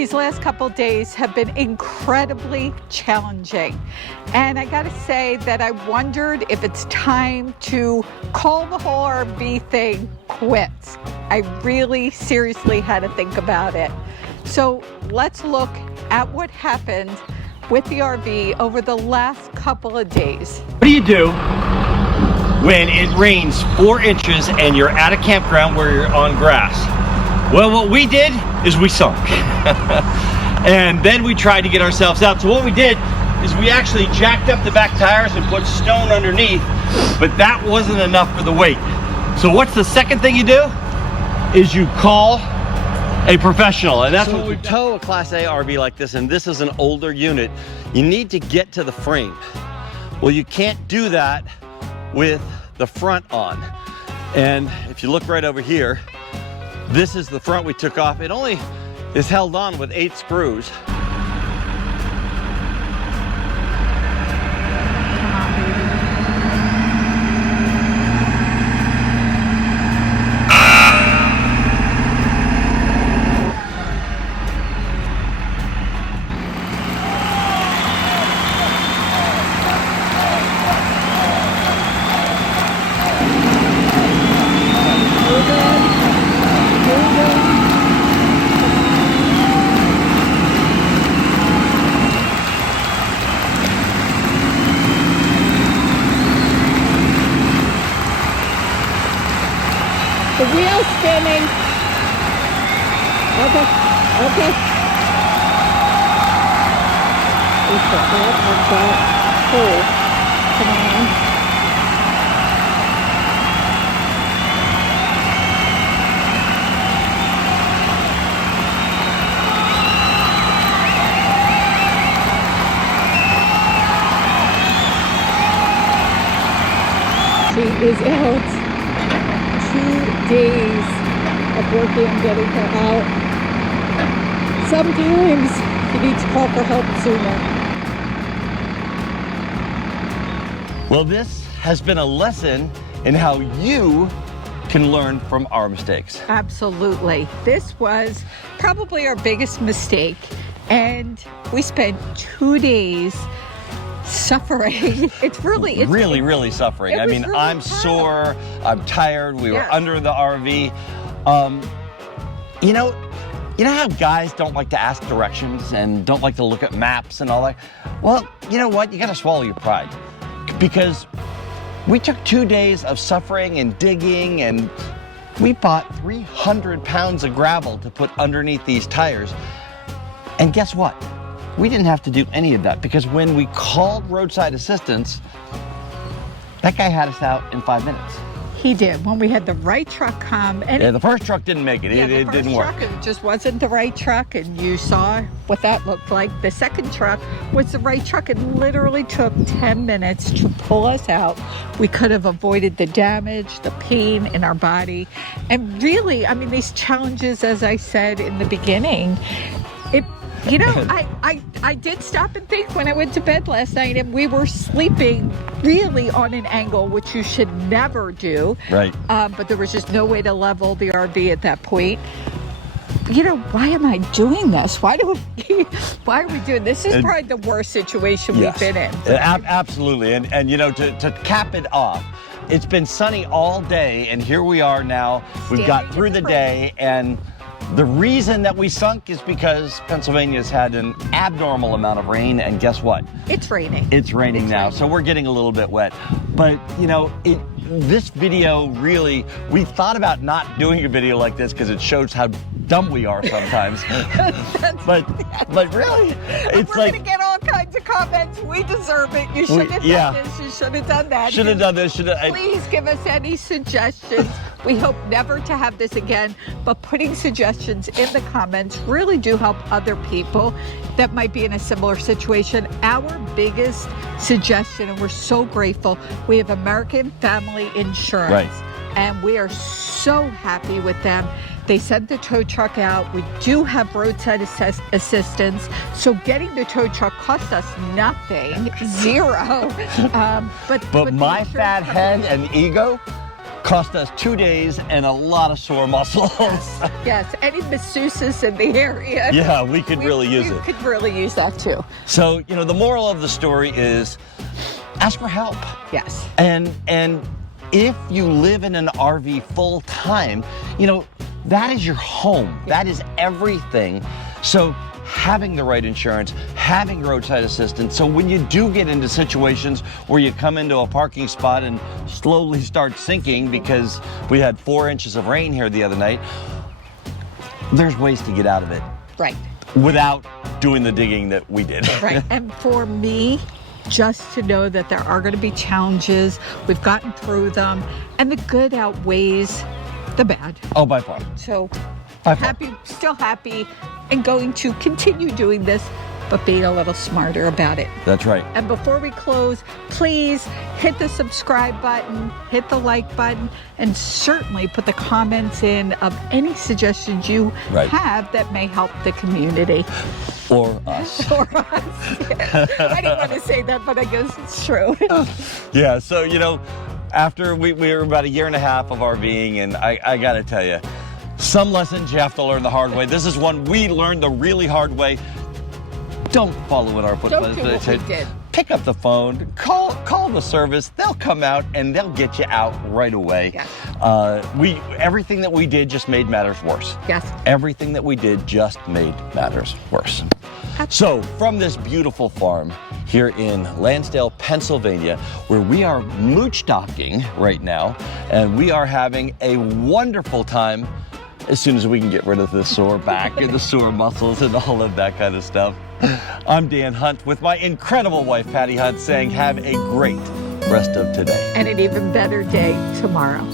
These last couple days have been incredibly challenging. And I gotta say that I wondered if it's time to call the whole RV thing quits. I really seriously had to think about it. So let's look at what happened with the RV over the last couple of days. What do you do when it rains 4 inches and you're at a campground where you're on grass? Well, what we did is we sunk. And then we tried to get ourselves out. So what we did is we actually jacked up the back tires and put stone underneath, but that wasn't enough for the weight. So what's the second thing you do? Is you call a professional, and that's what we tow a Class A RV like this, and this is an older unit. You need to get to the frame. Well, you can't do that with the front on. And if you look right over here, this is the front we took off. It only is held on with 8 screws. The wheel's spinning. Okay. We put that up that hole. Come on. She is out. 2 days of working on getting her out. Sometimes you need to call for help sooner. Well, this has been a lesson in how you can learn from our mistakes. Absolutely. This was probably our biggest mistake, and we spent 2 days suffering. It's really suffering. I mean, really I'm sore, I'm tired, we were under the RV. You know how guys don't like to ask directions and don't like to look at maps and all that? Well, you know what? You gotta swallow your pride. Because we took 2 days of suffering and digging, and we bought 300 pounds of gravel to put underneath these tires. And guess what? We didn't have to do any of that, because when we called roadside assistance, that guy had us out in 5 minutes. He did, when we had the right truck come. And yeah, the first truck didn't make it. It didn't work. It just wasn't the right truck, and you saw what that looked like. The second truck was the right truck. It literally took 10 minutes to pull us out. We could have avoided the damage, the pain in our body. And really, I mean, these challenges, as I said in the beginning, you know, I did stop and think when I went to bed last night, and we were sleeping really on an angle, which you should never do. Right. But there was just no way to level the RV at that point. You know, why am I doing this? Why are we doing this? This is probably the worst situation we've been in. Absolutely. And you know, to cap it off, it's been sunny all day, and here we are now. We've got through the day, and the reason that we sunk is because Pennsylvania's had an abnormal amount of rain, and guess what? It's raining. It's raining now, so we're getting a little bit wet. But, you know, this video really, we thought about not doing a video like this because it shows how dumb we are sometimes. but really, it's we're gonna get all kinds of comments. We deserve it. You should have done this. You should have done that. Should have done this. Please give us any suggestions. We hope never to have this again, but putting suggestions in the comments really do help other people that might be in a similar situation. Our biggest suggestion, and we're so grateful, we have American Family Insurance. Right. And we are so happy with them. They sent the tow truck out. We do have roadside assistance. So getting the tow truck cost us nothing, zero. But my fat head and ego Cost us 2 days and a lot of sore muscles. Yes, any masseuses in the area. Yeah, we could really use it. We could really use that too. So, you know, the moral of the story is ask for help. Yes. And if you live in an RV full time, you know, that is your home. That is everything. So having the right insurance, having roadside assistance, so when you do get into situations where you come into a parking spot and slowly start sinking because we had 4 inches of rain here the other night, there's ways to get out of it. Right. Without doing the digging that we did. Right. And for me, just to know that there are going to be challenges, we've gotten through them, and the good outweighs the bad. Oh, by far. So By far. still happy, and going to continue doing this, but being a little smarter about it. That's right. And before we close, please hit the subscribe button, hit the like button, and certainly put the comments in of any suggestions you have that may help the community. Or us. Or us. Yeah. I didn't want to say that, but I guess it's true. Yeah, so, you know, after we were about 1.5 years of RVing, and I got to tell you, some lessons you have to learn the hard way. This is one we learned the really hard way. Don't follow in our footsteps. Don't do what we did. Pick up the phone, call the service. They'll come out and they'll get you out right away. Yes. Everything that we did just made matters worse. Yes. Everything that we did just made matters worse. So from this beautiful farm here in Lansdale, Pennsylvania, where we are mooch docking right now, and we are having a wonderful time as soon as we can get rid of the sore back and the sore muscles and all of that kind of stuff. I'm Dan Hunt with my incredible wife, Patti Hunt, saying have a great rest of today. And an even better day tomorrow.